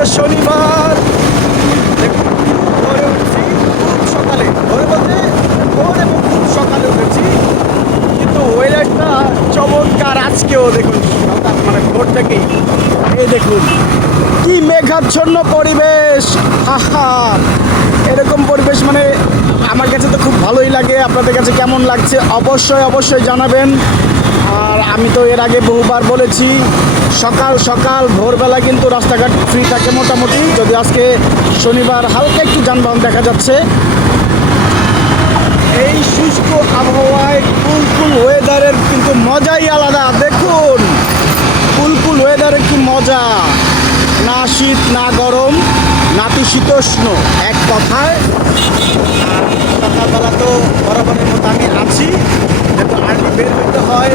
আজকে শনিবার, ভোরে উঠছি, খুব সকালে, ভোরে বলতে ভোর এবং খুব সকালে উঠেছি, কিন্তু ওয়েদারটা চমৎকার আজকেও দেখুন, মানে ভোর থেকেই এই দেখুন কি মেঘাচ্ছন্ন পরিবেশ। আহা, এরকম পরিবেশ মানে আমার কাছে তো খুব ভালোই লাগে। আপনাদের কাছে কেমন লাগছে অবশ্যই অবশ্যই জানাবেন। আর আমি তো এর আগে বহুবার বলেছি, সকাল সকাল ভোরবেলা কিন্তু রাস্তাঘাট ফ্রি থাকে মোটামুটি, যদি আজকে শনিবার হালকা একটু যানবাহন দেখা যাচ্ছে। এই শুষ্ক আবহাওয়ায় কুলকুল ওয়েদারের কিন্তু মজাই আলাদা। দেখুন কুলকুল ওয়েদারের কি মজা, না শীত না গরম নাতিশীতোষ্ণ, এক কথায়। আর সকালবেলা তো বরাবরের মতো আমি আছি, যেহেতু আর্লি বের হইতে হয়।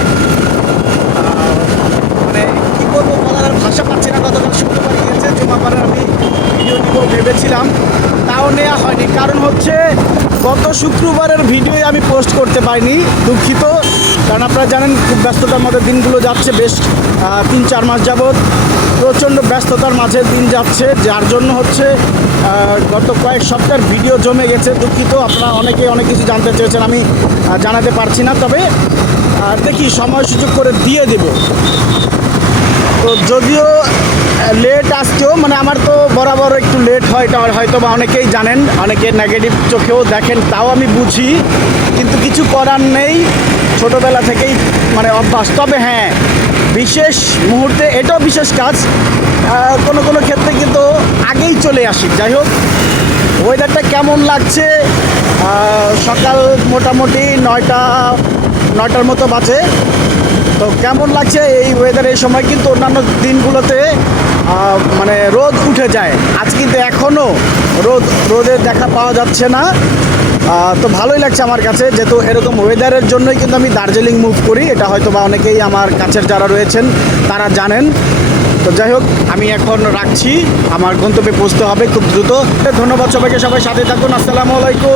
মানে কী করবো বলার ভাষা পাচ্ছি না। গতকাল শুক্রবার গিয়েছে, জুমাবারে আমি ভিডিও নিব ভেবেছিলাম, তাও নেওয়া হয়নি। কারণ হচ্ছে গত শুক্রবারের ভিডিওই আমি পোস্ট করতে পারিনি, দুঃখিত। কারণ আপনারা জানেন খুব ব্যস্ততার মধ্যে দিনগুলো যাচ্ছে, বেশ 3-4 মাস যাবৎ প্রচণ্ড ব্যস্ততার মাঝে দিন যাচ্ছে, যার জন্য হচ্ছে গত কয়েক সপ্তাহের ভিডিও জমে গেছে। দুঃখিত, আপনারা অনেকে অনেক কিছু জানতে চেয়েছেন, আমি জানাতে পারছি না। তবে দেখি সময় সুযোগ করে দিয়ে দেব। তো যদিও লেট আসছেও, মানে আমার তো বরাবর একটু লেট হয়, এটা হয়তো বা অনেকেই জানেন, অনেকে নেগেটিভ চোখেও দেখেন, তাও আমি বুঝি, কিন্তু কিছু করার নেই, ছোটোবেলা থেকেই মানে অভ্যাস। তবে হ্যাঁ, বিশেষ মুহূর্তে এটাও বিশেষ কাজ, কোনো কোনো ক্ষেত্রে কিন্তু আগেই চলে আসি। যাই হোক, ওয়েদারটা কেমন লাগছে, সকাল মোটামুটি 9টার মতো বাজে। তো কেমন লাগছে এই ওয়েদার? এই সময় কিন্তু অন্যান্য দিনগুলোতে মানে রোদ উঠে যায়, আজ কিন্তু এখনও রোদের দেখা পাওয়া যাচ্ছে না। তো ভালোই লাগছে আমার কাছে, যেহেতু এরকম ওয়েদারের জন্যই কিন্তু আমি দার্জিলিং মুভ করি। এটা হয়তো বা অনেকেই আমার কাছের যারা রয়েছেন তারা জানেন। তো যাই হোক, আমি এখন রাখছি, আমার গন্তব্যে পৌঁছতে হবে খুব দ্রুত। ধন্যবাদ সবাইকে, সবাই সাথে থাকুন। আসসালামু আলাইকুম।